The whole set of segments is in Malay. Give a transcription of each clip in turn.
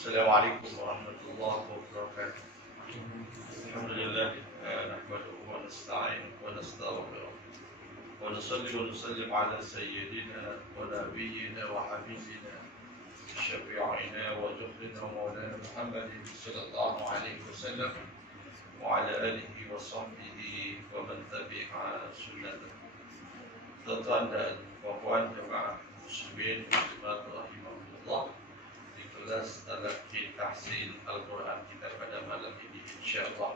Assalamualaikum warahmatullahi wabarakatuh. Alhamdulillah nahmaduhu wa nasta'inuhu wa nastaghfiruh wa nusalli wa nusallim ala sayyidina wa nabiyyina wa habibina syafi'ina wa zuhrina wa maulana Muhammadin sallallahu alaihi wasallam wa ala alihi wa sahbihi wa man tabi'a sunnatah. Tuan-tuan dan puan-puan jemaah muslimin muslimat rahimahullah, kelas talaqi tahsin Al-Quran kita pada malam ini insyaAllah.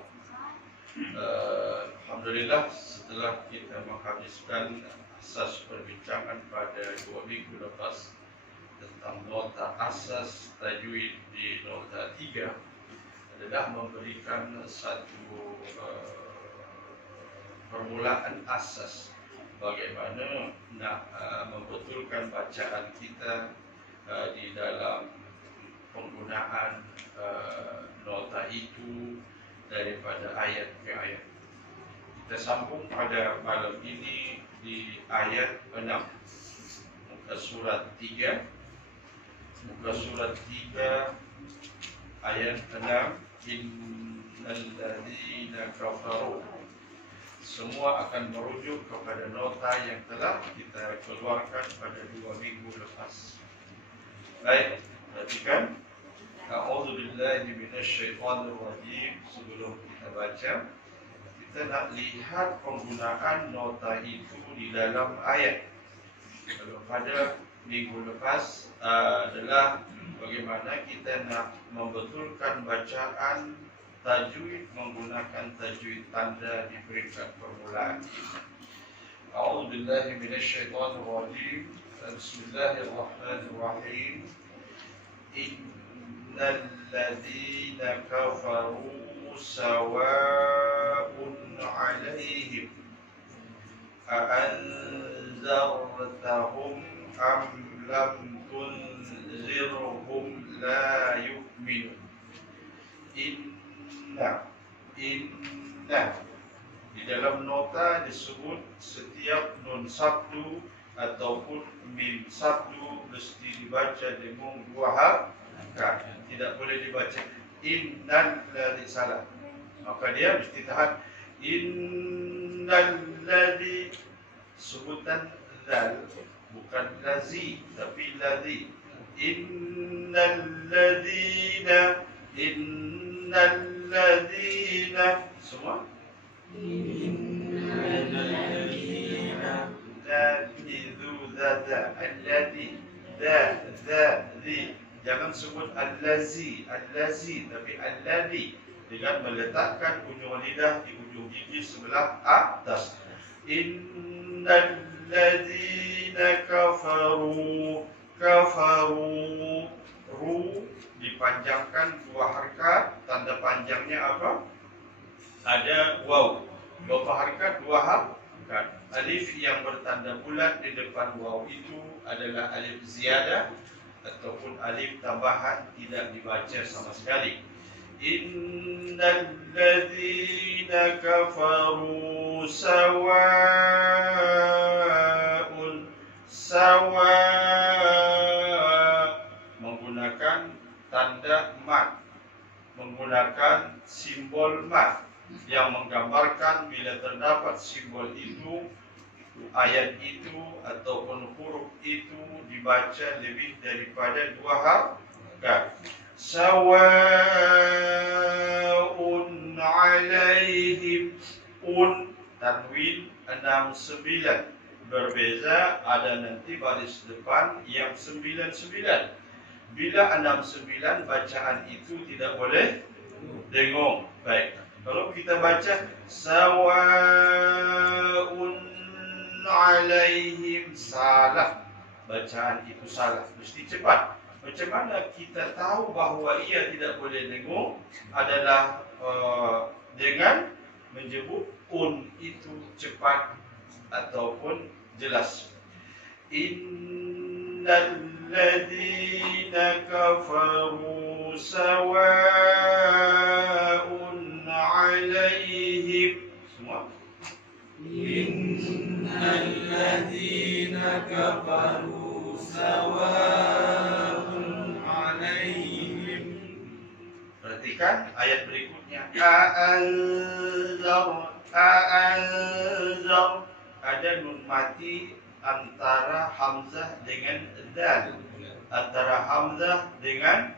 Alhamdulillah, setelah kita menghabiskan asas perbincangan pada 2 minggu lepas tentang nota asas tajwid di nota 3, adalah memberikan satu permulaan asas bagaimana nak membetulkan bacaan kita di dalam penggunaan nota itu daripada ayat ke ayat. Kita sambung pada malam ini di ayat 6 muka surat 3. Muka surat 3 ayat 6. Innal ladzina kafaru. Semua akan merujuk kepada nota yang telah kita keluarkan pada 2 minggu lepas. Baik, perhatikan. A'udzubillahi minasyaitonir rajim. Sebelum kita baca, kita nak lihat penggunaan nota itu di dalam ayat. Kalau pada minggu lepas adalah bagaimana kita nak membetulkan bacaan tajwid menggunakan tajwid tanda di peringkat permulaan. A'udzubillahi minasyaitonir rajim. Bismillahirrahmanirrahim. Innal ladzina kafaru sawa'un 'alaihim a'anzartahum am lam tunzirhum la yu'minun. Inna di dalam nota disebut setiap nun sabtu ataupun mim sabtu mesti dibaca dengan 2 harakat. Tidak boleh dibaca innal ladzi salah. Maka dia mesti tahan innal ladzi, sebutan zal, bukan lazi tapi ladzi. Innal ladzina semua innal ladzina alladhi jangan sebut allazi tapi alladhi dengan meletakkan ujung lidah di ujung gigi sebelah atas. Innal ladzina kafaru ru dipanjangkan 2 harakat. Tanda panjangnya apa? Ada waw. Berapa harakat? 2 harakat. Alif yang bertanda bulat di depan waw itu adalah alif ziyadah ataupun alif tambahan, tidak dibaca sama sekali. Innal ladzina kafaru sawa'un menggunakan tanda mat, menggunakan simbol mat yang menggambarkan bila terdapat simbol itu, ayat itu ataupun huruf itu dibaca lebih daripada 2 harakat. Sawa'un 'alaihim, tanwin 69. Berbeza, ada nanti baris depan yang 99. Bila 69 bacaan itu tidak boleh dengung. Baik, kalau kita baca sawa'un 'alaihim, salah. Bacaan itu salah, mesti cepat. Macam mana kita tahu bahawa ia tidak boleh dengung? Adalah dengan menyebut itu cepat ataupun jelas. Innal ladzina kafaru sawa'un 'alaihim. Semua. Innal ladzina kafaru sawa'un 'alaihim perhatikan ayat berikutnya. A'anzar, a'anzar. Ada nun mati antara hamzah dengan dal. Antara hamzah dengan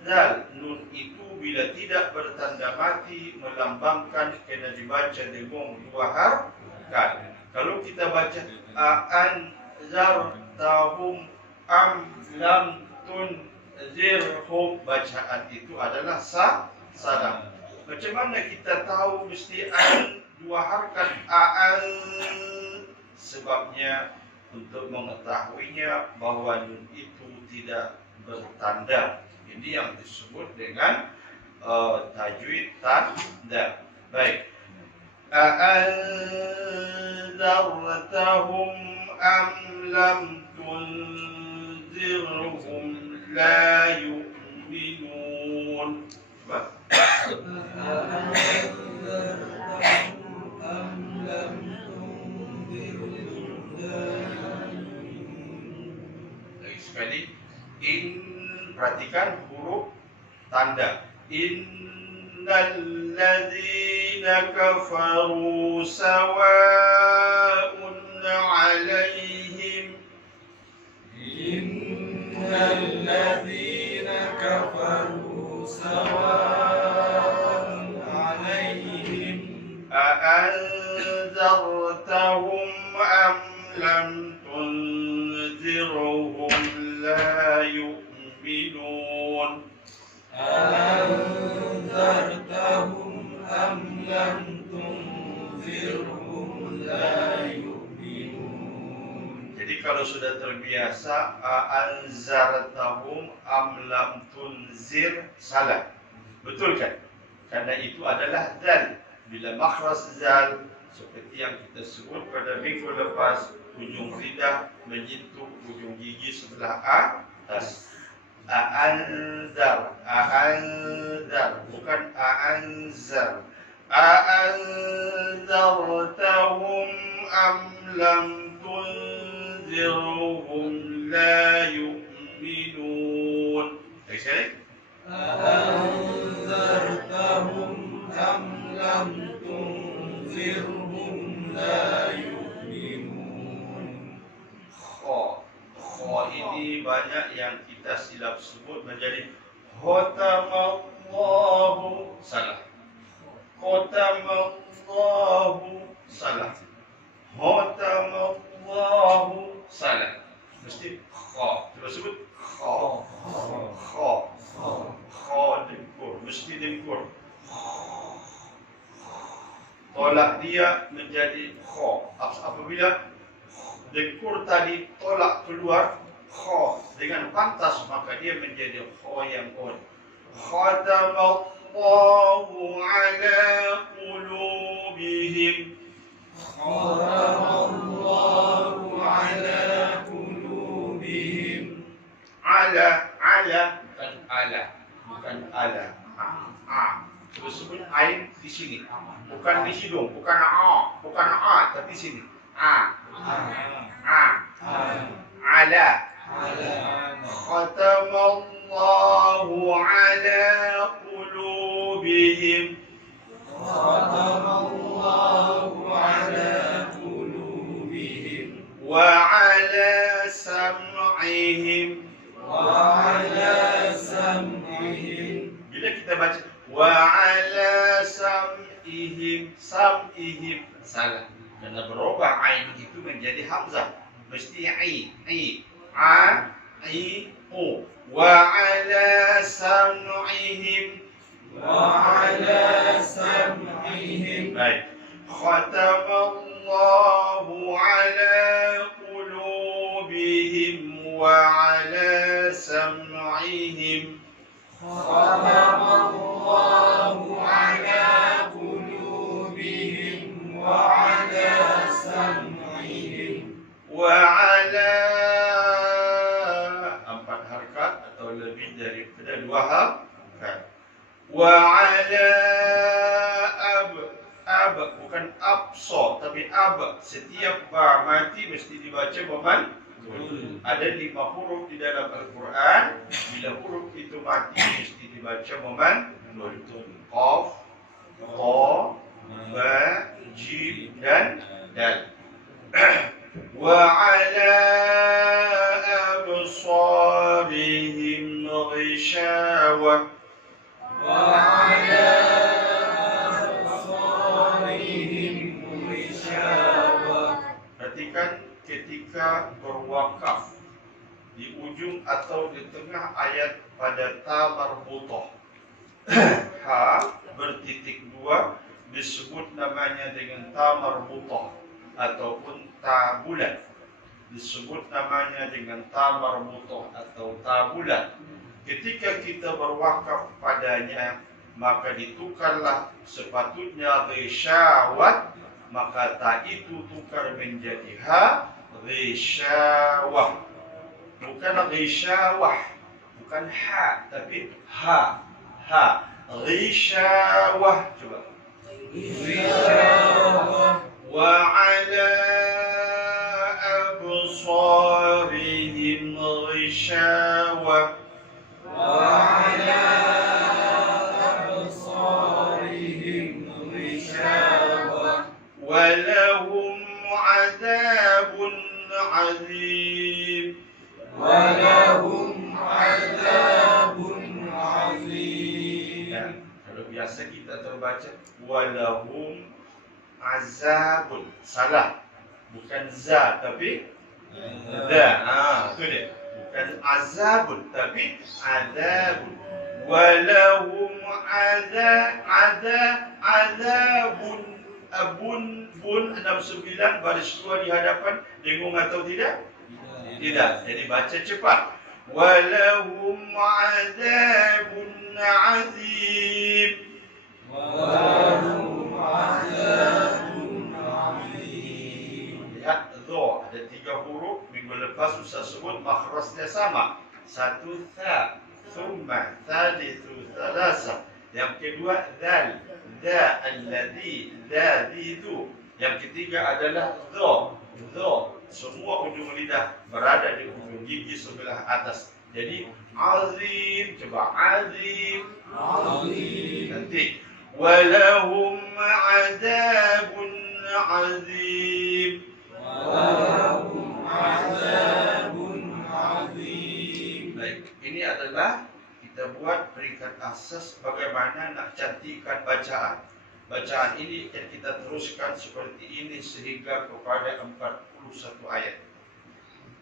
dal. Nun itu bila tidak bertanda mati melambangkan kena dibaca dengan dua harakat. Kalau kita baca a'anzartahum am lam tunzirhum, bacaan itu adalah salah. Macam mana kita tahu mesti dua harakat a'an? Sebabnya untuk mengetahuinya bahawa nun itu tidak bertanda. Ini yang disebut dengan tajwid tanda. Baik. A'anzartahum am lam tunzirhum la yu'minun. Lagi sekali, perhatikan huruf tanda. Innal ladzina kafaru sawa'un 'alaihim. Innal ladzina kafaru sawa'un 'alaihim a'anzartahum am lam tunzirhum la yu'minun. A'anzartahum am lam tunzirhum la yu'minun. Jadi kalau sudah terbiasa a'anzartahum am lam tunzir, salah. Betul kan? Karena itu adalah zal. Bila makhraj zal seperti yang kita sebut pada minggu lepas, ujung lidah menyentuh ujung gigi sebelah atas. A'anzar, bukan a'anzar. A'anzartahum am lam tunzirhum la yu'minun. Lagi sekali. A'anzartahum am lam tunzirhum la yu'minun. Kho ini banyak yang kita silap sebut menjadi khotamallahu, salah. Khotamallahu, salah. Khotamallahu, salah. Mesti kho. Coba sebut kho. Kho dengkur, mesti dengkur. Tolak dia menjadi kho. Apabila dengkur tadi tolak keluar kho dengan pantas, maka dia menjadi kho yang on. Khatamallahu ala qulubihim. Khatamallahu ala qulubihim. Ala, bukan ala. Coba sebut ain di sini, bukan di hidung, bukan tapi sini. Ala. Khatamallahu ala qulubihim. Khatamallahu ala qulubihim. Wa ala sam'ihim. Bila kita baca wa ala sam'ihim, salah. Karena berubah ain itu menjadi hamzah. Mesti i, u. Wa ala sam'ihim. Baik. Khatamallahu ala qulubihim wa ala sam'ihim. Khatamallahu ala qulubihim wa ala sam'ihim wa ala, empat harakat atau lebih daripada dua harakat. Wa ala ab, bukan absor tapi ab. Setiap ba mati mesti dibaca berman. Ada 5 huruf di dalam Al-Quran. Bila huruf itu mati mesti dibaca memandun. Qaf, ta, ba, jim dan dal. Wa ala absarihim ghishawah. Wa ala absarihim ghishawah. Perhatikan ketika berwakaf di ujung atau di tengah ayat pada ta marbutah. Ha bertitik dua disebut namanya dengan ta marbutah ataupun ta bulat. Disebut namanya dengan ta marbutah atau ta bulat. Ketika kita berwakaf padanya, maka ditukarlah sepatutnya ghisyawat, maka ta itu tukar menjadi ha, ghisyawah. Bukan ghisyawah, bukan ha, tapi ha, ha, ghisyawah. Coba. Ghisyawah. Wa ala absarihim ghisyawah. Wa ala absarihim ghisyawah. Wa lahum adabun azim. Walahum azabun azim. Ya, kalau biasa kita terbaca walahum azabun, salah, bukan za tapi da. Itu dia, bukan azabun tapi adabun. Walahum azabun, abun bun 69 baris 2 di hadapan, dengung atau tidak? Tidak. Jadi baca cepat. Walahum azabun azim. Walahum azabun azim. Lihat dha, ada 3 huruf. Minggu lepas Ustaz sebut makhrajnya sama. Satu tha, thumma, thalithu, thalasa. Yang kedua dzal, dza alladhi, dzadhidu. Yang ketiga adalah dha, dha. Semua ujung lidah berada di ujung gigi sebelah atas. Jadi azim, coba azim, azim. Nanti walahum azabun azim. Walahum azabun azim. Baik, ini adalah kita buat peringkat asas bagaimana nak cantikkan bacaan. Bacaan ini akan kita teruskan seperti ini sehingga kepada 41 ayat.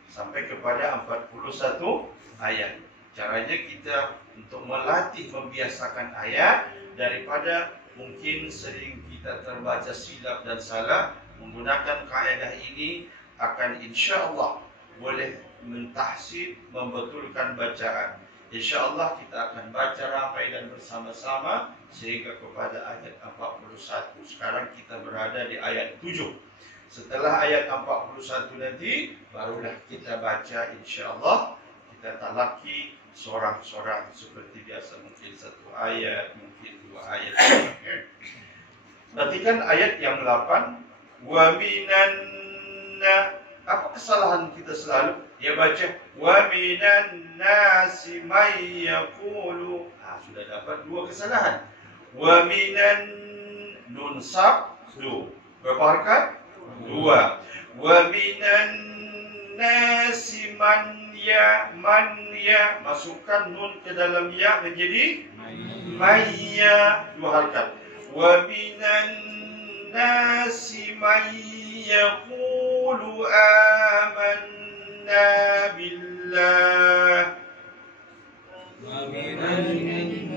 Sampai kepada 41 ayat. Caranya kita untuk melatih membiasakan ayat daripada mungkin sering kita terbaca silap dan salah. Menggunakan kaedah ini akan insya-Allah boleh mentahsin, membetulkan bacaan. InsyaAllah kita akan baca ramai dan bersama-sama sehingga kepada ayat 41. Sekarang kita berada di ayat 7. Setelah ayat 41 nanti barulah kita baca insyaAllah. Kita talaki seorang-seorang seperti biasa. Mungkin 1 ayat, mungkin 2 ayat. Perhatikan ayat yang 8. Wa minan, apa kesalahan kita selalu? Dia baca wa minan nasi may yaqulu. Sudah dapat 2 kesalahan. Wa minan, nun sabdu. Berapa harakat? 2. Wa minan nasi man ya, masukkan nun ke dalam ya menjadi mayya, 2 harakat. Wa minan nasi man yaqulu amanna billah. Wa minan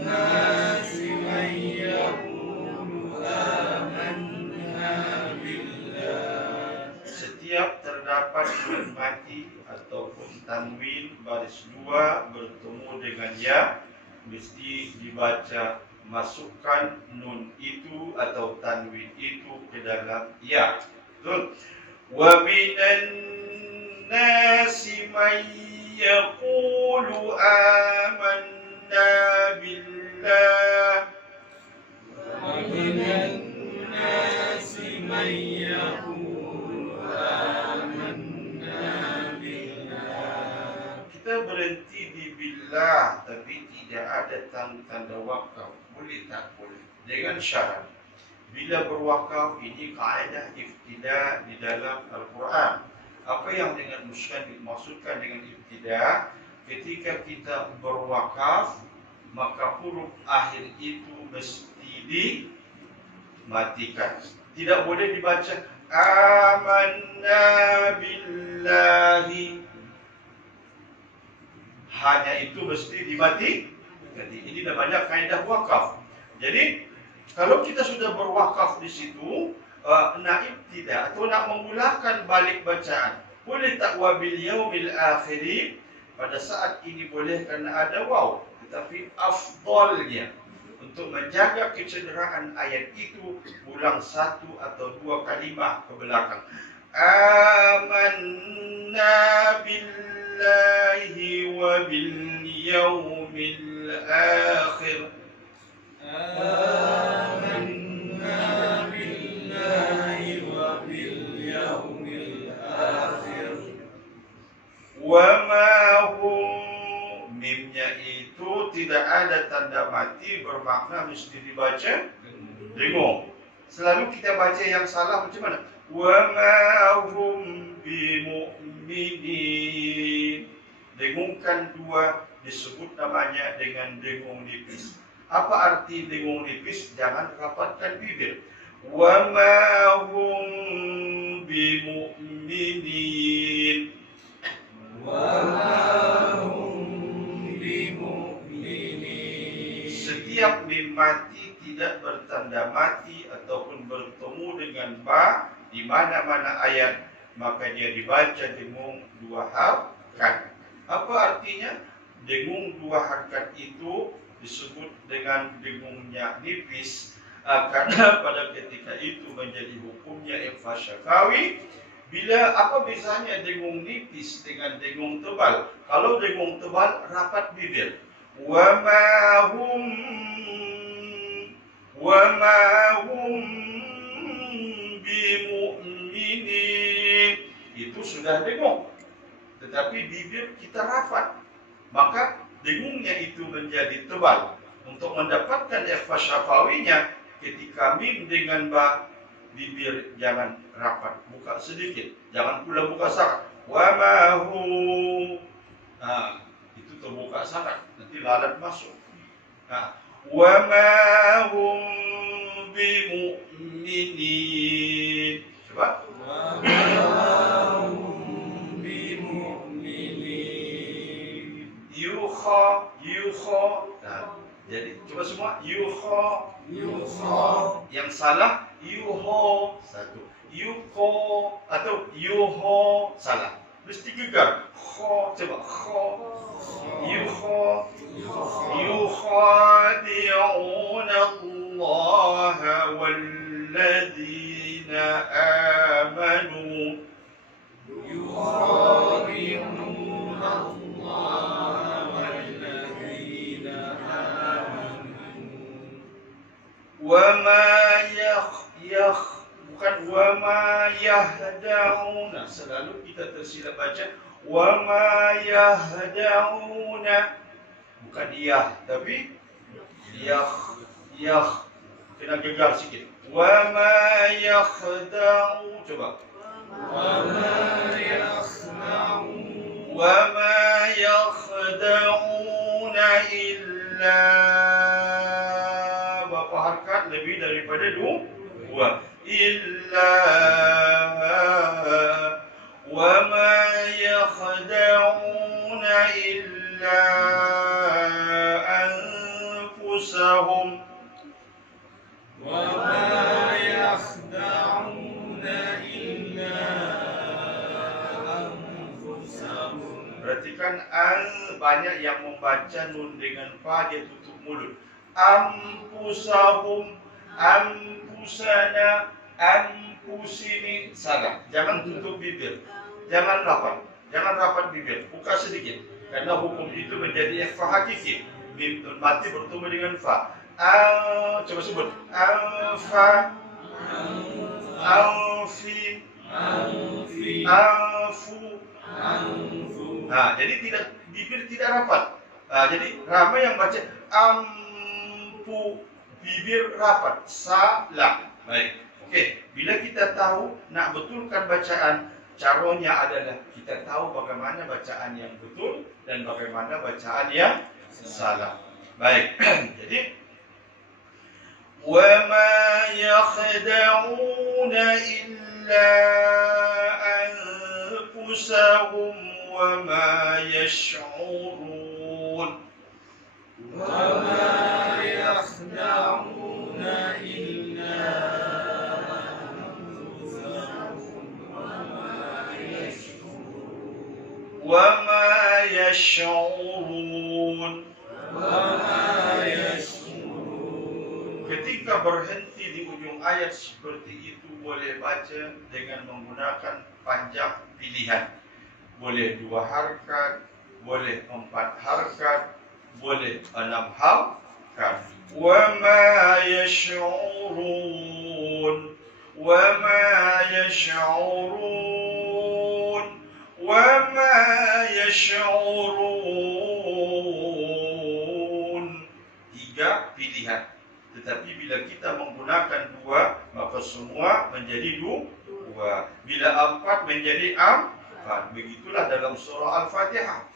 nasi man yaqulu amanna billah. Setiap terdapat nun mati ataupun tanwin baris 2 bertemu dengan ya, mesti dibaca masukkan nun itu atau tanwin itu ke dalam ya. Betul? Wa minan nasi man yaqulu amanna billah. Wa minan nasi man yaqulu amanna billah. Kita berhenti tauhidi billah tapi tidak ada tanda wakaf. Boleh tak? Boleh. Dengan syarat. Bila berwakaf, ini kaedah ibtida di dalam Al-Quran. Apa yang dengan dimaksudkan dengan ibtida? Ketika kita berwakaf, maka huruf akhir itu mesti dimatikan. Tidak boleh dibaca amanna billahi. Hanya itu mesti dimatikan. Jadi ini namanya kaedah wakaf. Jadi kalau kita sudah berwakaf di situ, nak ibtida atau nak memulakan balik bacaan, boleh tak wabil yaumil akhir? Pada saat ini boleh kerana ada waw, tetapi afdalnya untuk menjaga kecederaan ayat itu, ulang satu atau dua kalimah ke belakang. Amanna billahi wa bil yaumil akhir. Amanna billahi wa bil yaumil akhir. Wa ma hum, mimnya itu tidak ada tanda mati, bermakna mesti dibaca dengung. Selalu kita baca yang salah macam mana? Wa ma hum bimu'minin. Dengungkan dua, disebut namanya dengan dengung nipis. Apa arti dengung nipis? Jangan rapatkan bibir. Wa ma hum bimu'minin. Wa ma hum bimu'minin. Setiap mim mati tidak bertanda mati ataupun bertemu dengan ba di mana-mana ayat, maka dia dibaca dengung dua harakat. Apa artinya? Dengung dua harakat itu disebut dengan dengungnya nipis, karena pada ketika itu menjadi hukumnya ikhfa syafawi. Bila apa bezanya dengung nipis dengan dengung tebal? Kalau dengung tebal rapat bibir. Wa ma hum bimu'minin. Itu sudah dengung. Tetapi bibir kita rapat. Maka dengungnya itu menjadi tebal. Untuk mendapatkan ikhfa syafawinya, ketika mim dengan ba, bibir jangan rapat, buka sedikit, jangan pula buka sangat. Wa ma hu, itu terbuka sangat, nanti lalat masuk. Wa ma hum bimu'minin. Coba. Wa ma hum bimu'minin. Yukha. Jadi coba semua. Yukha. Yang salah yuho, satu. Yuko atau yuho, salah. Mesti gegar. Kho, coba kho. Yuho. Yukhadi'una Allah walladzina amanu. Yukhadi'una Allah walladzina amanu. Wa ma bukan wa ma yahda'una. Selalu kita tersilap baca wa ma yahda'una. Bukan yah, tapi yah. Kena gegar sikit. Wa ma yakhda'u. Coba. Wa ma yakhda'u. Wa ma yakhda'una illa. Berapa harakat lebih daripada dua. Illa wa ma yakhda'una illa anfusahum. Wa ma yakhda'una illa anfusahum. Perhatikan banyak yang membaca nun dengan fa, dia tutup mulut. Anfusahum, anfusana, anfusini, salah. Jangan tutup bibir, jangan rapat bibir, buka sedikit. Karena hukum itu menjadi ikhfa hakiki. Mim mati bertemu dengan fa. Coba sebut. Anfa, anfi, anfu, Jadi bibir tidak rapat. Jadi ramai yang baca ampu, bibir rapat. Salah. Baik. Okey, bila kita tahu nak betulkan bacaan, caranya adalah kita tahu bagaimana bacaan yang betul dan bagaimana bacaan yang salah. Baik. Jadi وَمَا يَخْدَعُونَ إِلَّا أَنفُسَهُمْ وَمَا يَشْعُرُونَ وَمَا يَخْدَعُونَ إِلَّا أَنفُسَهُمْ وَمَا يَشْعُرُونَ Ketika berhenti di ujung ayat seperti itu, boleh baca dengan menggunakan panjang pilihan. Boleh 2 harakat, boleh 4 harakat, boleh 6 harakat. وَمَا يَشْعُرُونَ وَمَا يَشْعُرُونَ وَمَا يَشْعُرُونَ 3 pilihan. Tetapi bila kita menggunakan 2, maka semua menjadi 2. Bila 4 menjadi 4. Begitulah dalam surah Al-Fatihah.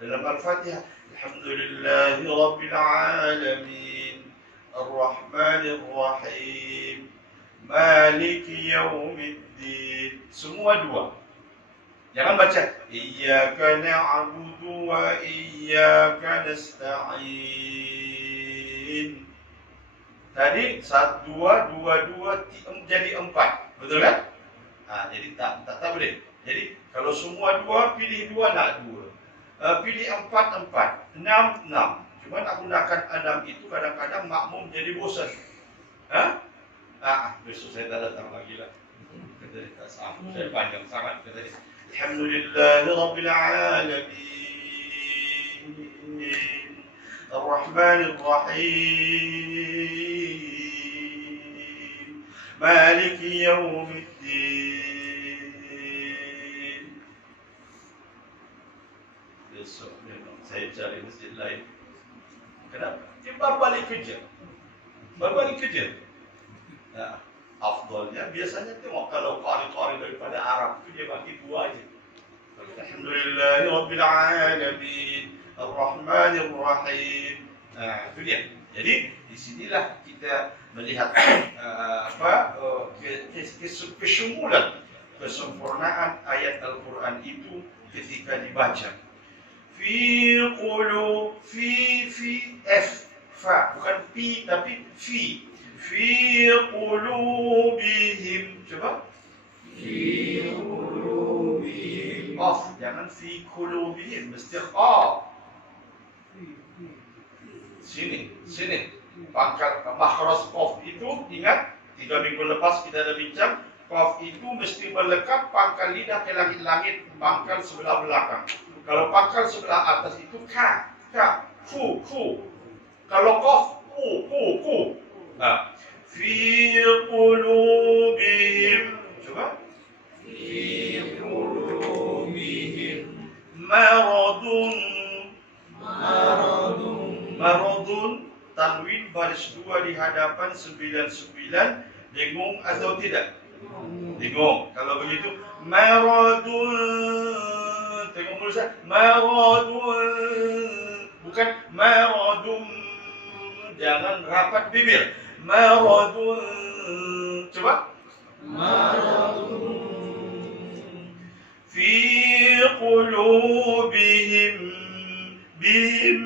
Dalam Al-Fatihah, Alhamdulillahi Rabbil Alamin, Ar-Rahmanir Rahim, Maliki Yawmiddin. Semua 2. Jangan baca Iyyaka na'budu wa iyyaka nasta'in. Tadi 1, 2, 2 jadi 4. Betul kan? Jadi tak boleh. Jadi kalau semua 2, pilih 2 nak 2. Pilih 4, 4. 6, 6. Cuma nak gunakan 6 itu kadang-kadang makmum jadi bosan. Besok saya tak datang lagi lah. Kata dia tak sah. Saya panjang sangat kata dia. Alhamdulillahi Rabbil Alamin, Ar-Rahmanir Rahim, Maliki Yawmiddin. Besok memang saya cari masjid lain. Kenapa? Dia baru balik kerja. Afdalnya biasanya tengok kalau qari-qari daripada Arab itu dia bagi 2 aja. Alhamdulillahi Rabbil Alamin, Ar-Rahmanir Rahim. Itu dia. Jadi di sinilah kita melihat kesyumulan, kesempurnaan ayat Al-Quran itu ketika dibaca. Fi qulub, fi f, fa, bukan pi tapi fi. Fi qulubihim. Coba. Fi qulubihim. Qaf, jangan fi qulubihim, mesti qaf. Sini. Pangkal makhraj qaf itu ingat 3 minggu lepas kita ada bincang, qaf itu mesti melekat pangkal lidah ke langit-langit, pangkal sebelah belakang. Kalau pangkal sebelah atas itu ka, fu. Kalau qaf ku. Fi qulubihim. Coba. Fi qulubihim maradun. Tanwin baris 2 di hadapan 99. Dengung atau tidak? Dengung. Kalau begitu maradun. Tengok mulut saya. Maradun. Bukan maradun. Jangan rapat bibir. Maradun. Coba. Maradun. Fi qulubihim. Bihim.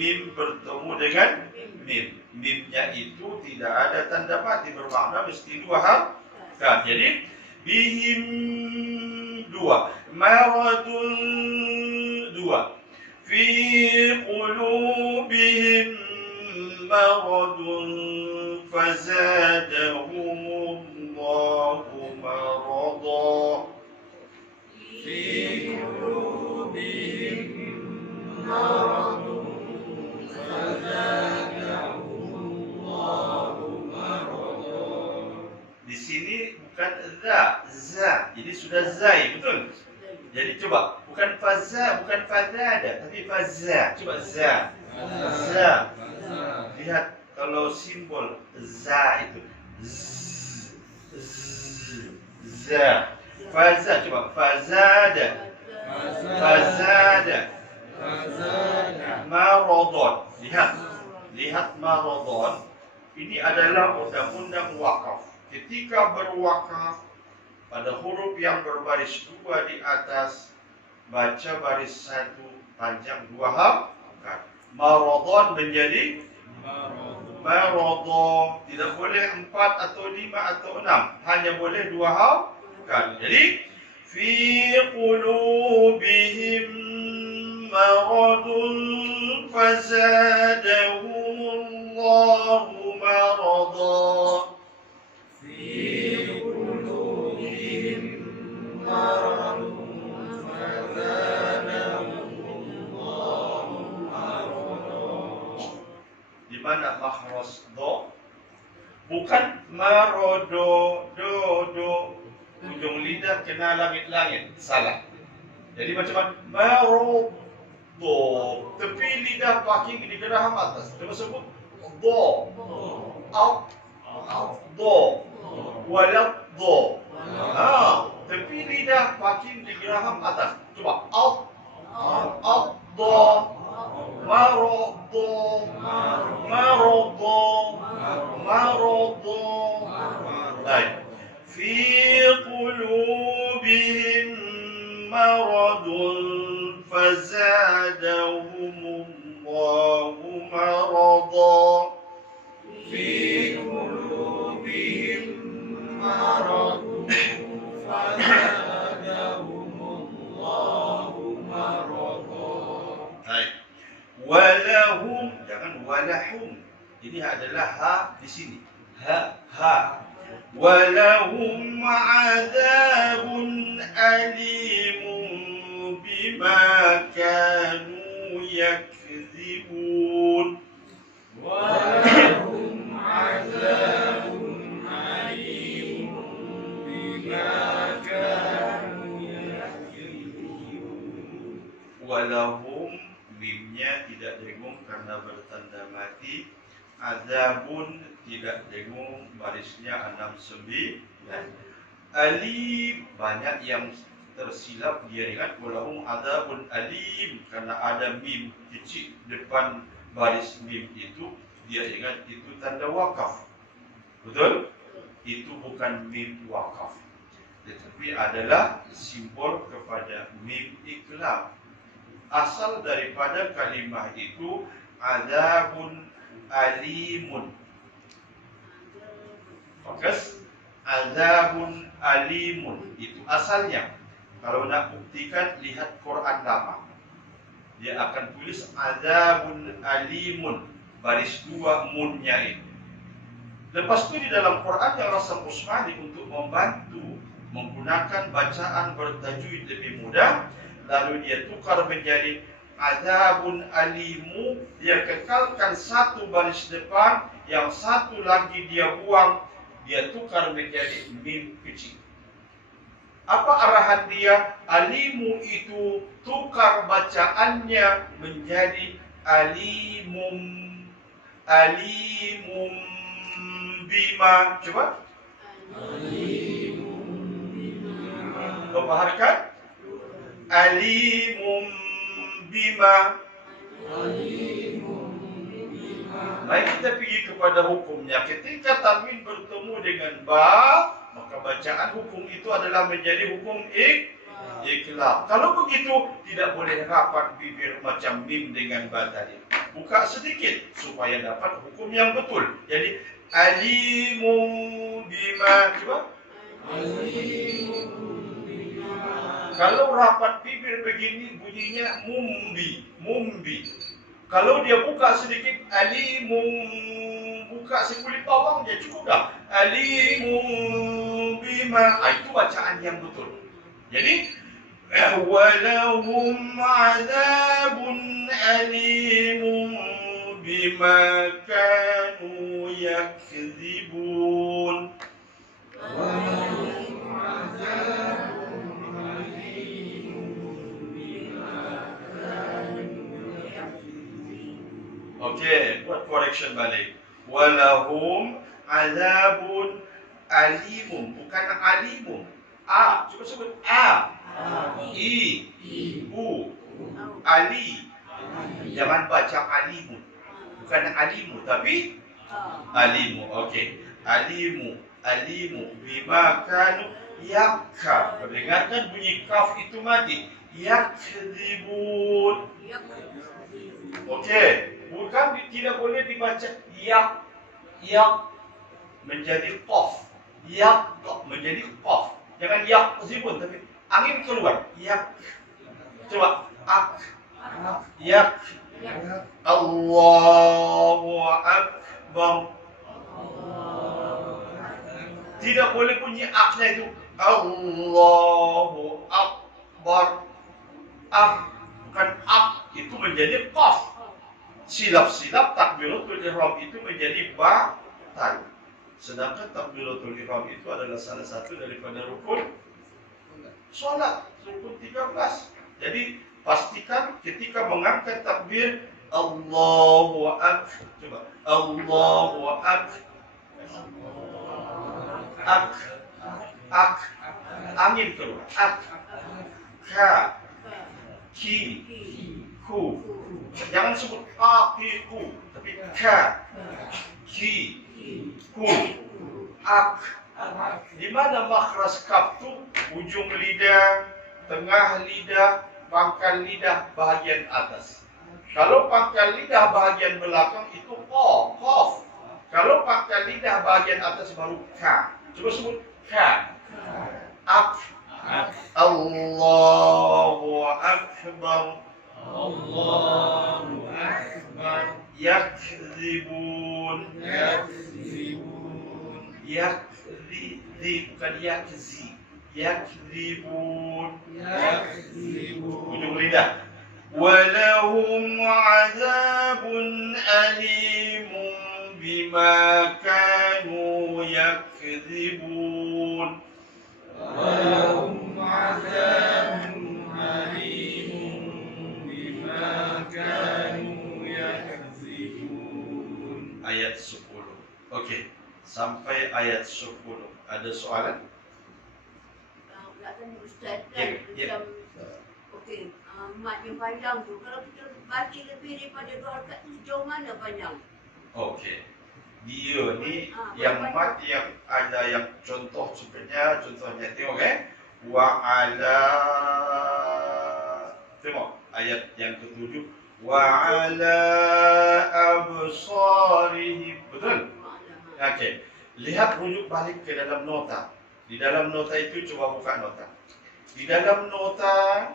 Mim bertemu dengan mim. Mimnya itu tidak ada tanda mati, bermakna mesti 2 harakat. Jadi bihim 2. Maradun 2. Fi qulubihim maradun fazadahumullahu marada. Fi qulubihim maradun fazadahumullahu marada. Di sini bukan za. Jadi sudah zai, betul? Jadi coba, bukan fazza bukan fazada, tapi fazza. Coba za. Za. Lihat kalau simbol za itu za. Fazza, coba fazada. Fazada. Maradon. Lihat maradon. Ini adalah undang-undang wakaf. Ketika berwakaf pada huruf yang berbaris 2 di atas, baca baris 1 panjang 2 harokat. Maradon menjadi maradon. Tidak boleh 4 atau 5 atau 6, hanya boleh 2 harokat. Jadi fi qulubihim maradun fazadahumullahu marada. في قلوبهم مرض فزادهم الله مرضا. Di mana makhraj do? Bukan marodo, do. Ujung lidah kena langit-langit. Salah. Jadi macam mana? Marodo. Tepi lidah paking di geraham atas. Coba sebut do. Do. Walad do. Tepi lidah paking di geraham atas. Coba do. Marodo. Baik. Fi qulubihim maradun fazadahumullahu marada. في قلوبهم مرض فزادهم الله مرضا. Baik. Walahum, jangan walahum. Ini adalah ha di sini. Ha. Walahum adabun alimun bima kanu yakzibun. ولهم عذاب أليم بما كانوا يكذبون. Walahum, mimnya tidak dengung karena bertanda mati. Azabun tidak dengung, barisnya 69. Alim, banyak yang tersilap dia ingat walahum azabun alim karena ada mim kecil depan baris mim itu, dia ingat itu tanda wakaf. Betul? Itu bukan mim wakaf, tetapi adalah simbol kepada mim iqlab. Asal daripada kalimah itu azabun alimun. Fokus. Azabun alimun itu asalnya. Kalau nak buktikan, lihat Quran lama. Dia akan tulis azabun alimun, baris 2 munnya itu. Lepas itu di dalam Quran yang Rasam Usmani untuk membantu menggunakan bacaan bertajwid lebih mudah, lalu dia tukar menjadi azabun alimu. Dia kekalkan 1 baris depan, yang 1 lagi dia buang, dia tukar menjadi mim kecil. Apa arahan dia? Alimu itu tukar bacaannya menjadi alimum bima. Coba. Bapak alimum bima. Mari kita pergi kepada hukumnya. Ketika tanwin bertemu dengan ba, maka bacaan hukum itu adalah menjadi hukum iqlab. Kalau begitu, tidak boleh rapat bibir macam mim dengan ba tadi. Buka sedikit supaya dapat hukum yang betul. Jadi alimu bima. Coba. Kalau rapat bibir begini bunyinya mumbi. Kalau dia buka sedikit alimum, buka sekulit bawang, dia cukup dah. Alimum bima. Itu bacaan yang betul. Jadi walahum azabun alimun bima kanu yakzibun. Walahum azabun alimun bima Okey, buat correction balik. Walahum azabun alimun, bukan alimun. A, cuba sebut A. I, U, Ali. Jangan baca alimun. Bukan alimu, tapi alimu. Okey. Alimu bima kanu yakka. Dengarkan bunyi kaf itu mati. Yakdzibun. Okey. Bukan tidak boleh dibaca yak menjadi qaf. Yak menjadi qaf. Jangan yakdzibun tapi angin keluar. Yak. Coba yak. Allahu akbar. Tidak boleh bunyi aknya itu. Allahu akbar. Bukan ak, itu menjadi qaf. Silap-silap takbiratul ihram itu menjadi batal. Sedangkan takbiratul ihram itu adalah salah satu daripada rukun solat, rukun 13. Jadi pastikan ketika mengangkat takbir Allahu akbar. Coba Allahu akbar. Angin keluar. Ka, ki, ku. Jangan sebut a, ki, ku, tapi ka, ki, ku, Di mana makhraj kaf itu? Ujung lidah, tengah lidah, pangkal lidah bahagian atas. Kalau pangkal lidah bahagian belakang itu qaf. Kalau pangkal lidah bahagian atas baru ka. Coba sebut ka. Allahu akbar. Allahu akbar. Yakdzibun. Bukan yakzi. Yakdzibun. Ujung lidah. Walahum azabun alimun bima kanu yakdzibun. Walahum azabun alimun bima kanu yakdzibun. Ayat 10. Okey, sampai ayat 10. Ada soalan? Nak tanya Ustaz kan macam okey, mat yang panjang tu kalau kita baca lebih daripada 2 rakaat tu sejauh mana panjang? Okey. Dia ni yang mat yang ada yang contohnya tengok wa ala, tengok ayat yang ke-7 wa ala absarihim, betul? Okey. Lihat rujuk balik ke dalam nota. Di dalam nota itu coba buka nota. Di dalam nota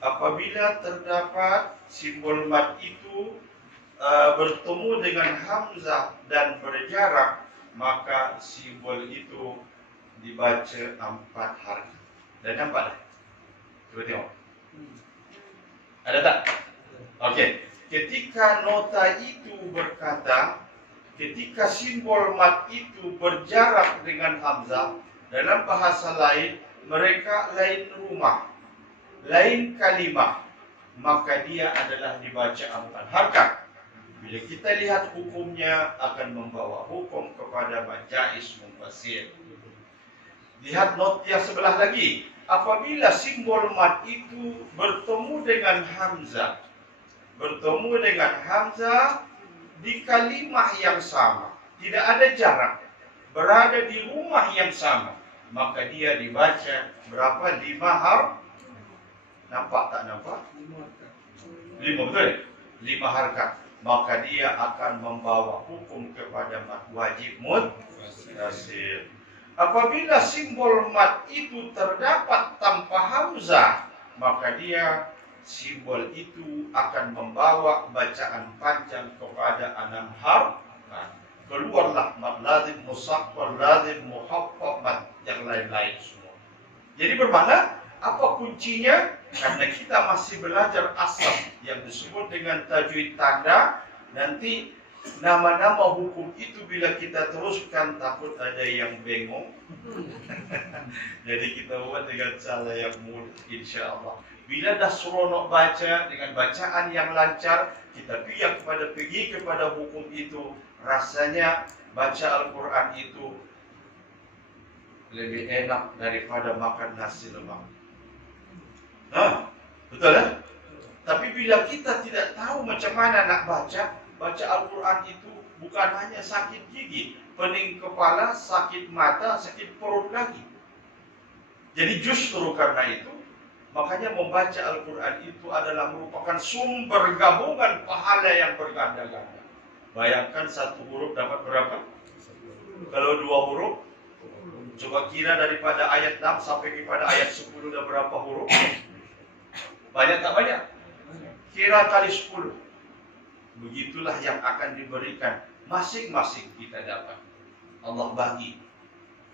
apabila terdapat simbol mat itu bertemu dengan hamzah dan berjarak, maka simbol itu dibaca 4 harfi. Dah nampak tak? Cuba tengok. Ada tak? Okey. Ketika nota itu berkata, ketika simbol mat itu berjarak dengan hamzah, dalam bahasa lain mereka lain rumah, lain kalimah, maka dia adalah dibaca 4 harakat. Bila kita lihat hukumnya akan membawa hukum kepada majais mufassir. Lihat not yang sebelah lagi. Apabila simbol mat itu bertemu dengan hamzah di kalimah yang sama, tidak ada jarak, berada di rumah yang sama, maka dia dibaca berapa? 5 harf. Nampak tak nampak? 5, betul? 5 harakat. Maka dia akan membawa hukum kepada mat wajib muttasil. Apabila simbol mat itu terdapat tanpa hamzah, maka dia simbol itu akan membawa bacaan panjang kepada 6 harf. Keluarlah mat lazim, musaqqal, lazim, muhaffaf, mat yang lain-lain semua. Jadi bermakna apa kuncinya? Karena kita masih belajar asas yang disebut dengan tajwid tanda. Nanti nama-nama hukum itu bila kita teruskan takut ada yang bengong. Jadi kita buat dengan cara yang mudah, insya Allah. Bila dah seronok baca dengan bacaan yang lancar, kita pergi kepada hukum itu, rasanya baca Al-Quran itu lebih enak daripada makan nasi lemak. Betul kan? Tapi bila kita tidak tahu macam mana nak baca Al-Quran itu bukan hanya sakit gigi, pening kepala, sakit mata, sakit perut lagi. Jadi justru karena itu, makanya membaca Al-Quran itu adalah merupakan sumber gabungan pahala yang berganda-ganda. Bayangkan satu huruf dapat berapa? Kalau dua huruf, coba kira daripada ayat 6 sampai kepada ayat 10 dah berapa huruf? Banyak tak banyak? Kira kali 10. Begitulah yang akan diberikan. Masing-masing kita dapat. Allah bagi.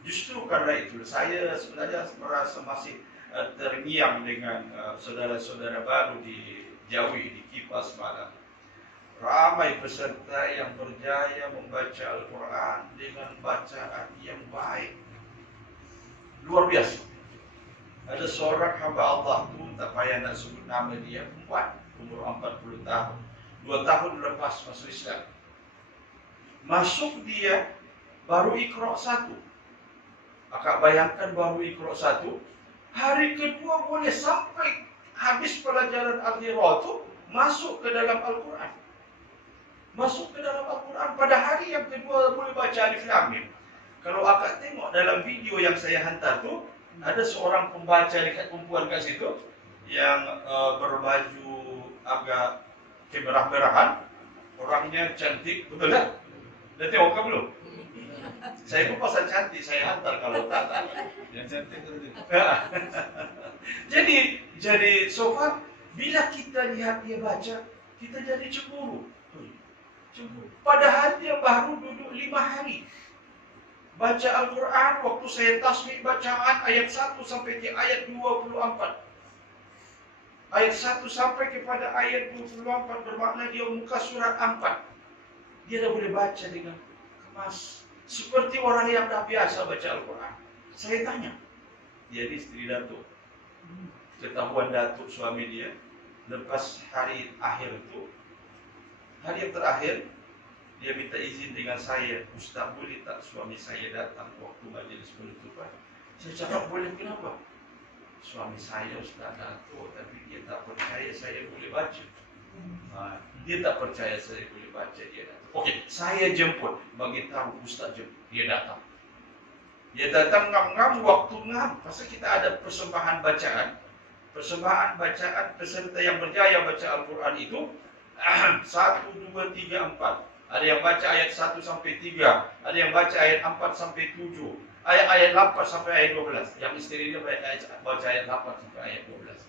Justru karena itu, saya sebenarnya merasa masih terngiang dengan saudara-saudara baru di Jawi, di Kipas malam. Ramai peserta yang berjaya membaca Al-Quran dengan bacaan yang baik. Luar biasa. Ada seorang hamba Allah pun, tak payah nak sebut nama dia, perempuan, umur 40 tahun. 2 tahun lepas masuk Islam. Masuk dia baru Iqra 1. Akak bayangkan baru Iqra 1, hari kedua boleh sampai habis pelajaran Al-Qira itu masuk ke dalam Al-Quran. Masuk ke dalam Al-Quran pada hari yang kedua boleh baca Alif Lam Mim. Kalau akak tengok dalam video yang saya hantar tu, ada seorang pembaca dekat perempuan kat situ yang berbaju agak kemerah-merahan, orangnya cantik, betul tak? Dah tengok ke belum? Saya pun pasal cantik, saya hantar kalau tak. Yang cantik tu. Jadi so far, bila kita lihat dia baca, kita jadi cemburu. Padahal dia baru duduk 5 hari. Baca Al-Quran, waktu saya tasbih bacaan ayat 1 sampai ke ayat 24. Ayat 1 sampai kepada ayat 24 bermakna dia muka surat 4. Dia dah boleh baca dengan kemas. Seperti orang yang dah biasa baca Al-Quran. Saya tanya, dia ni isteri Datuk. Ketahuan Datuk suami dia, lepas hari akhir itu, hari yang terakhir, dia minta izin dengan saya, Ustaz boleh tak suami saya datang waktu majlis penutupan? Saya cakap boleh, kenapa? Suami saya Ustaz Datuk, tapi dia tak percaya saya boleh baca. Dia tak percaya saya boleh baca, dia datang. Okey, saya jemput, bagi tahu Ustaz jemput, dia datang. Dia datang ngam-ngam, waktu ngam, pasal kita ada persembahan bacaan. Persembahan bacaan peserta yang berjaya baca Al-Quran itu 1, 2, 3, 4. Ada yang baca ayat 1 sampai 3, ada yang baca ayat 4 sampai 7, ayat 8 sampai ayat 12. Yang isteri dia baca ayat 8 sampai ayat 12.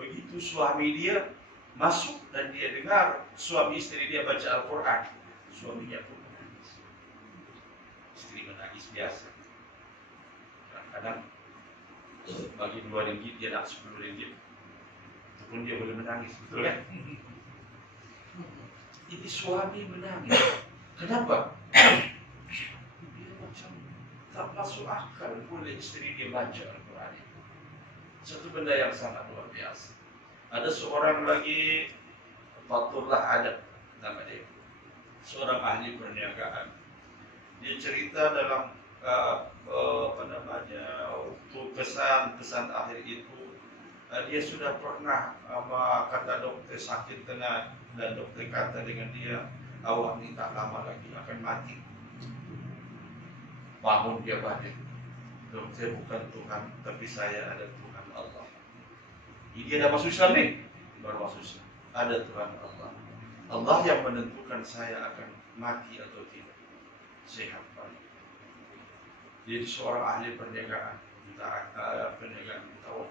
Begitu suami dia masuk dan dia dengar suami isteri dia baca Al-Quran, suaminya pun menangis. Isteri menangis biasa. Kadang-kadang bagi 2 ringgit dia nak 10 ringgit. Itu pun dia boleh menangis, betul kan? Jadi suami menangis. Kenapa? Dia macam tak masuk akal boleh isteri dia baca Al-Quran. Satu benda yang sangat luar biasa. Ada seorang lagi, Fathullah Adab nama dia, seorang ahli perniagaan. Dia cerita dalam waktu kesan akhir itu, dia sudah pernah kata doktor sakit tengah, dan doktor kata dengan dia, awak ni tak lama lagi akan mati. Bangun dia balik. Doktor bukan Tuhan, tapi saya ada Tuhan Allah. Dia dah masuk Islam ni, baru masuk Islam. Ada Tuhan Allah. Allah yang menentukan saya akan mati atau tidak, sehat balik. Dia seorang ahli perniagaan, perniagaan tahun.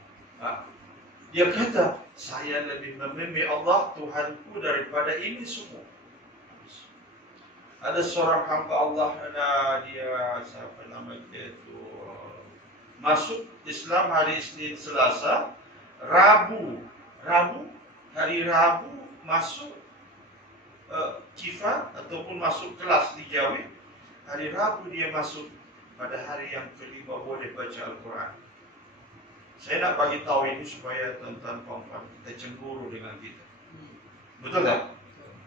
Dia kata, saya lebih memilih Allah Tuhanku daripada ini semua. Ada seorang hamba Allah, dia siapa nama dia itu, masuk Islam hari Isnin Selasa, hari Rabu masuk Kifah ataupun masuk kelas di Jawi. Hari Rabu dia masuk, pada hari yang kelima boleh baca Al-Quran. Saya nak bagi tahu ini supaya tuan-tuan puan-puan kita cemburu dengan kita. Betul tak?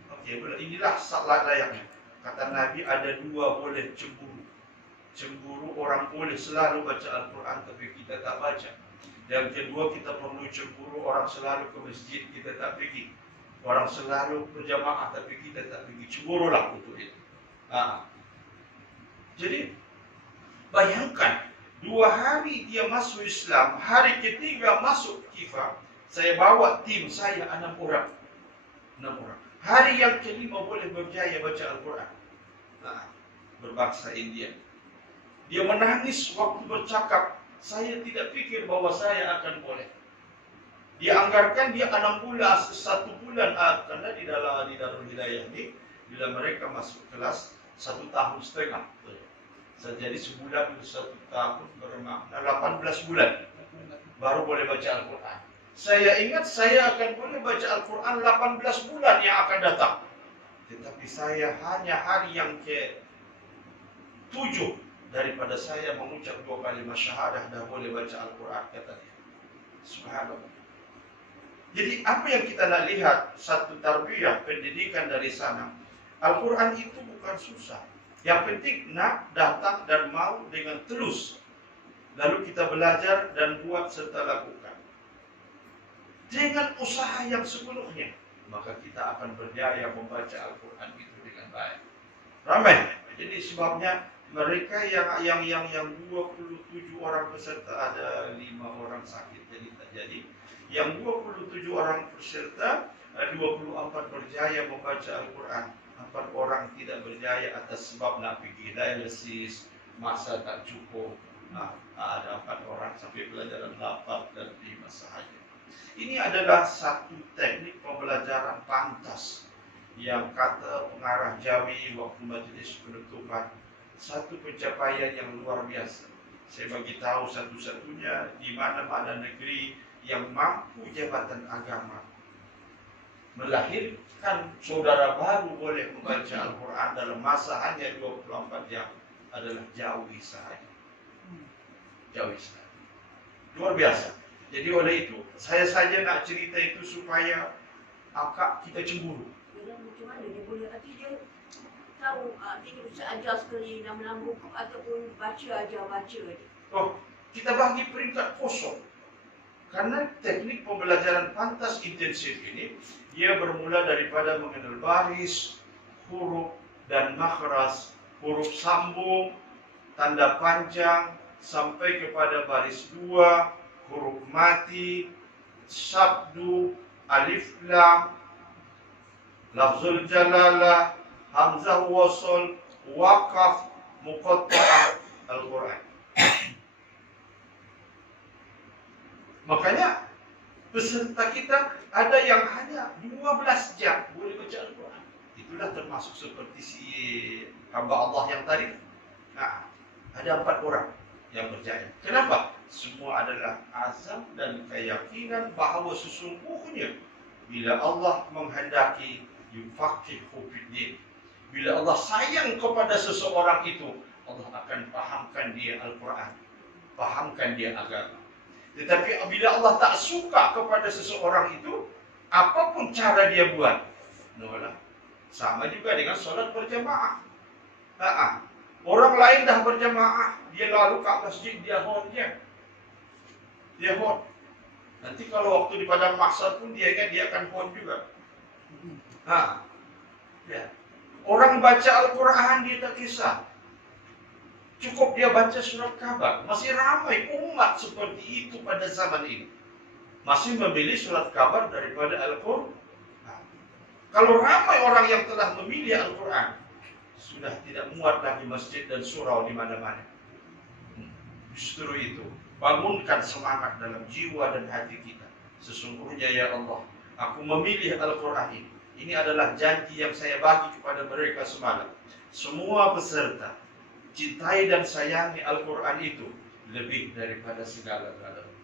Okey, inilah layaknya. Kata Nabi ada dua boleh cemburu. Cemburu orang boleh selalu baca Al-Quran tapi kita tak baca. Yang kedua kita perlu cemburu orang selalu ke masjid kita tak pergi. Orang selalu berjamaah tapi kita tak pergi. Cemburulah untuk itu. Jadi bayangkan 2 hari dia masuk Islam, hari ketiga masuk Kifah, saya bawa tim saya 6 orang. 6 orang. Hari yang kelima boleh berjaya baca Al-Quran. Berbahasa India. Dia menangis waktu bercakap, saya tidak fikir bahwa saya akan boleh. Dia anggarkan dia 6 bulan, 1 bulan, karena di dalam Hidayah ini, bila mereka masuk kelas 1,5 tahun. Jadi sebulan 1 tahun bermakna 18 bulan baru boleh baca Al-Quran. Saya ingat saya akan boleh baca Al-Quran 18 bulan yang akan datang. Tetapi saya hanya hari yang ke-7 daripada saya mengucap 2 kalimat syahadah dah boleh baca Al-Quran, kata dia. Subhanallah. Jadi apa yang kita nak lihat, satu tarbiyah pendidikan dari sana. Al-Quran itu bukan susah. Yang penting nak, datang dan mau dengan terus. Lalu kita belajar dan buat serta lakukan. Dengan usaha yang sepenuhnya, maka kita akan berjaya membaca Al-Quran itu dengan baik. Ramai. Jadi sebabnya mereka yang 27 orang peserta, ada 5 orang sakit jadi tak jadi. Yang 27 orang peserta, 24 berjaya membaca Al-Quran. 4 orang tidak berjaya atas sebab nak pergi dialisis, masa tak cukup. Ada 4 orang sampai pelajaran 8 dan 5 sahaja. Ini adalah satu teknik pembelajaran pantas yang kata pengarah Jawi waktu majlis penutupan, satu pencapaian yang luar biasa. Saya bagi tahu satu-satunya di mana-mana negeri yang mampu jabatan agama melahirkan saudara baru boleh membaca Al-Quran dalam masa hanya 24 jam adalah Jawi sahaja. Jawi sahaja. Luar biasa. Jadi oleh itu, saya saja nak cerita itu supaya akak kita cemburu. Macam mana dia boleh, dia tahu, dia bisa ajar sekali nama-nama buku ataupun baca je. Oh, kita bagi peringkat kosong. Karena teknik pembelajaran pantas intensif ini, dia bermula daripada mengenal baris, huruf dan makhraj, huruf sambung, tanda panjang, sampai kepada baris 2, huruf mati, sabdu, alif lam, lafzul jalalah, hamzah wasl, waqaf, muqatta'ah, Al-Quran. Makanya peserta kita ada yang hanya 12 jam boleh baca Al-Quran. Itulah termasuk seperti si hamba Allah yang tadi. Ada 4 orang yang berjaya. Kenapa? Semua adalah azam dan keyakinan bahawa sesungguhnya bila Allah menghendaki yufaqihu fiddin, bila Allah sayang kepada seseorang itu, Allah akan pahamkan dia Al-Quran, pahamkan dia agama. Tetapi bila Allah tak suka kepada seseorang itu, apapun cara dia buat, nolak. Sama juga dengan solat berjamaah. Orang lain dah berjamaah, dia lalu ke masjid, dia hon je. Dia hon. Nanti kalau waktu di padang mahsyar pun dia ingat dia akan hon juga. Ya. Orang baca Al-Quran dia tak kisah. Cukup dia baca surat kabar. Masih ramai umat seperti itu pada zaman ini. Masih memilih surat kabar daripada Al-Quran. Kalau ramai orang yang telah memilih Al-Quran, sudah tidak muat lagi masjid dan surau di mana-mana. Justru itu, bangunkan semangat dalam jiwa dan hati kita. Sesungguhnya ya Allah, aku memilih Al-Quran ini. Ini adalah janji yang saya bagi kepada mereka semalam. Semua peserta, cintai dan sayangi Al-Quran itu lebih daripada segala-galanya.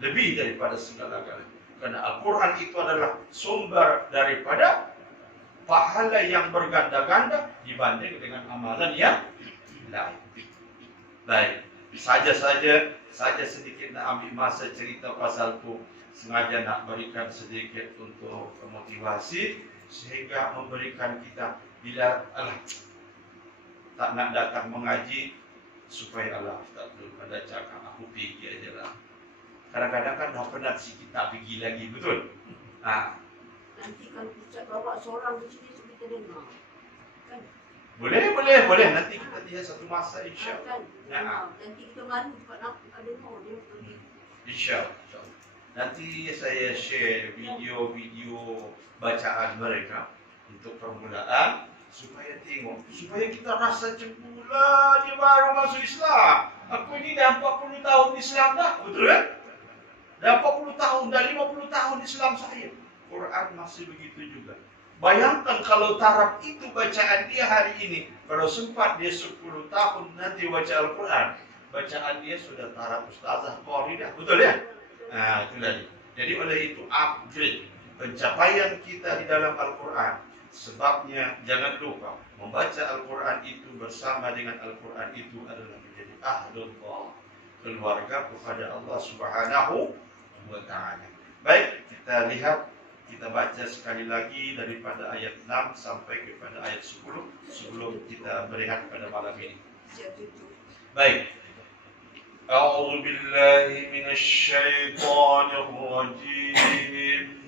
Lebih daripada segala-galanya. Karena Al-Quran itu adalah sumber daripada pahala yang berganda-ganda dibanding dengan amalan yang lain. Baik, saja sedikit nak ambil masa cerita pasal tu, sengaja nak berikan sedikit untuk motivasi sehingga memberikan kita bila tak nak datang mengaji supaya Allah tak perlu pada cakap aku pergi aja lah. Kadang-kadang kan dah penat si kita pergi lagi, betul? Nanti kalau Ustaz bawa seorang di sini kita dengar. Kan? Boleh. Nanti kita lihat satu masa insya-Allah. Kan? Nanti kita malu nak dengar dia pergi. Insya-Allah. Nanti saya share video-video bacaan mereka untuk permulaan supaya tengok, supaya kita rasa cembulah dia baru masuk Islam. Aku ini dah 40 tahun Islam dah, betul kan? Dah 40 tahun, dah 50 tahun Islam saya. Quran masih begitu juga. Bayangkan kalau taraf itu bacaan dia hari ini, kalau sempat dia 10 tahun nanti baca Al-Quran, bacaan dia sudah taraf ustazah qari dah, betul ya? Itu tadi. Jadi oleh itu upgrade pencapaian kita di dalam Al-Quran. Sebabnya jangan lupa membaca Al-Quran itu bersama dengan Al-Quran itu adalah menjadi ahlullah, keluarga kepada Allah Subhanahu wa Ta'ala. Baik, kita lihat, kita baca sekali lagi daripada ayat 6 sampai kepada ayat 10 sebelum kita berehat pada malam ini. Baik. A'udzu billahi minasy syaithanir rajim.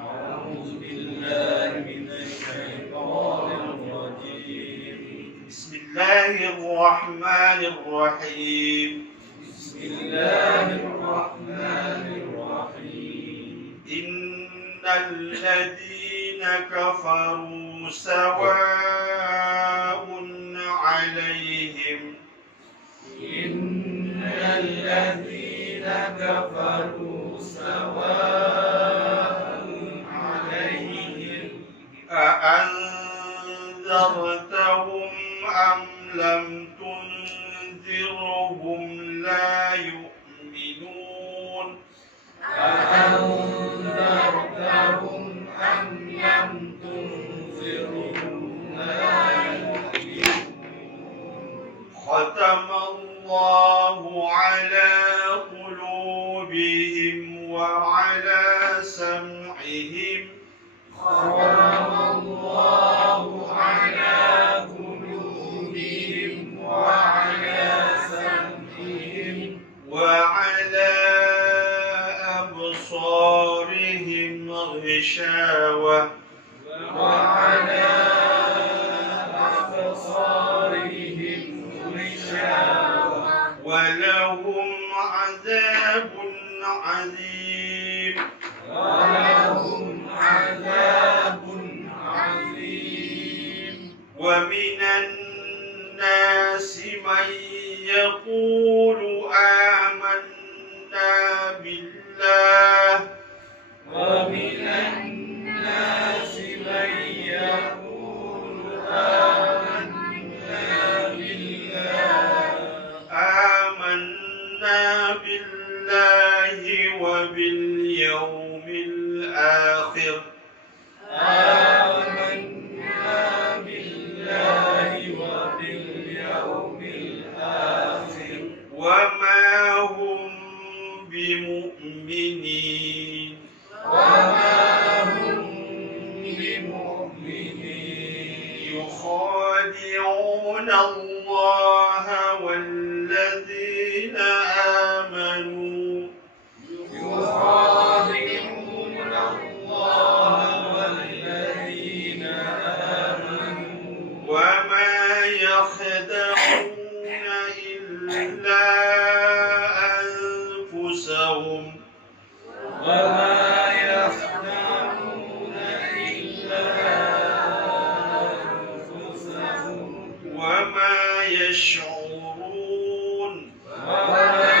أعوذ بالله من الشيطان الرجيم. بسم الله الرحمن الرحيم. بسم الله الرحمن الرحيم. إن الذين كفروا سواء عليهم. إن الذين كفروا سواء أأنذرتهم أم لم تنذرهم لا يؤمنون. أأنذرتهم أم لم تنذرهم لا يؤمنون. ختم الله على قلوبهم وعلى سمعهم. ختم الله على قلوبهم وعلى سمعهم وعلى أبصارهم غشاوة. وعلى أبصارهم غشاوة ولهم عذاب عظيم. ولهم عذاب عظيم. ومن الناس من يقول آمنا بالله. ومن الناس من يقول آمنا بالله وباليوم الآخر. آمنا بالله وباليوم الآخر. وما هم بمؤمنين. وما هم بمؤمنين. يخادعون الله والذين آمنوا. يخادعون الله والذين آمنوا. وما يخدعون إلا أنفسهم. وما يخدعون إلا أنفسهم. وما يشعرون. وما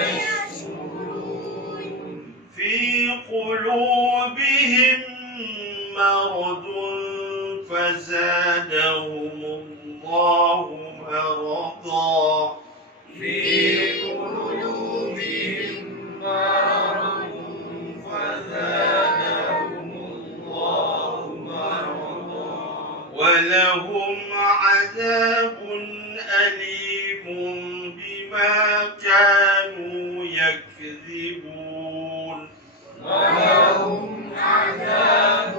يشعرون. في قلوبهم مرض فزادهم الله مرضا. في قلوبهم مرض فزادهم الله مرضا. ولهم عذاب أليم بما بما كانوا يكذبون ولهم عذاب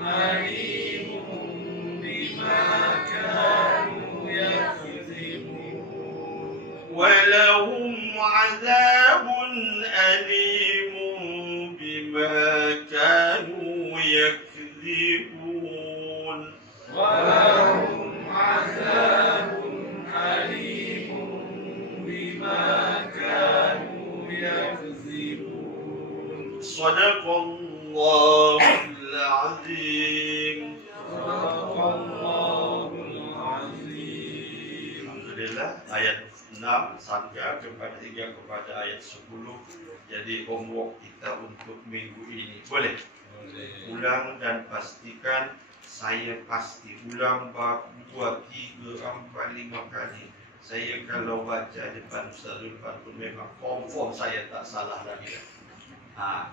أليم بما كانوا يكذبون ولهم عذاب أليم بما كانوا يكذبون ولهم عذاب أليم بما كانوا يكذبون صدق الله العظيم. صدق الله العظيم. Alhamdulillah, ayat 6 sampai kepada 3 kepada ayat 10 jadi homework kita untuk minggu ini. Boleh? Ulang dan pastikan. Saya pasti ulang bab 2, 3, 4, 5 kali. Saya kalau baca depan Ustaz Zulfan pun memang confirm saya tak salah lagi.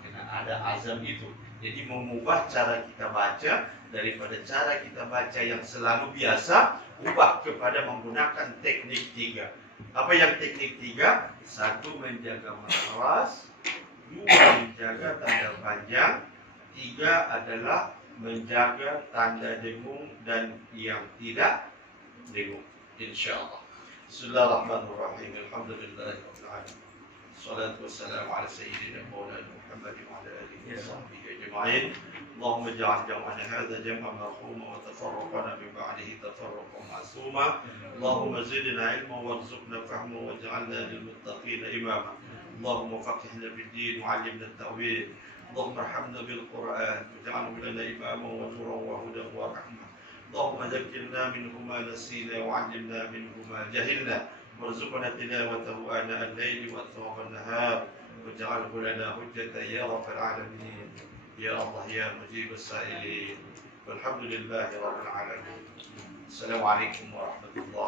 Kena ada azam itu. Jadi mengubah cara kita baca daripada cara kita baca yang selalu biasa, ubah kepada menggunakan teknik 3. Apa yang teknik 3? 1 menjaga makhraj, 2 menjaga tanda panjang, 3 adalah menjaga tanda dengung dan yang tidak dengung. InsyaAllah. Bismillahirrahmanirrahim. Alhamdulillahirabbil alamin. Salatu wassalamu ala sayyidina Maulana Muhammad wa ala alihi wa sahbihi ajma'in. Allahumma ij'al jam'ana hadha jam'an marhuma wa tafarraqana min ba'dihi tafarraqan ma'suma. Allahumma zidna ilman warzuqna fahma waj'alna lil muttaqina imama. Allahumma faqihna fid din wa 'allimna at-ta'wil. اللهم ارحمنا بالقرآن واجعله لنا إماما ونورا وهدى ورحمة. اللهم ذكرنا منه ما نسينا وعلمنا منه ما جهلنا وارزقنا تلاوته آناء الليل وأطراف النهار واجعله لنا حجة يا رب العالمين يا الله يا مجيب السائلين والحمد لله رب العالمين. السلام عليكم ورحمة الله.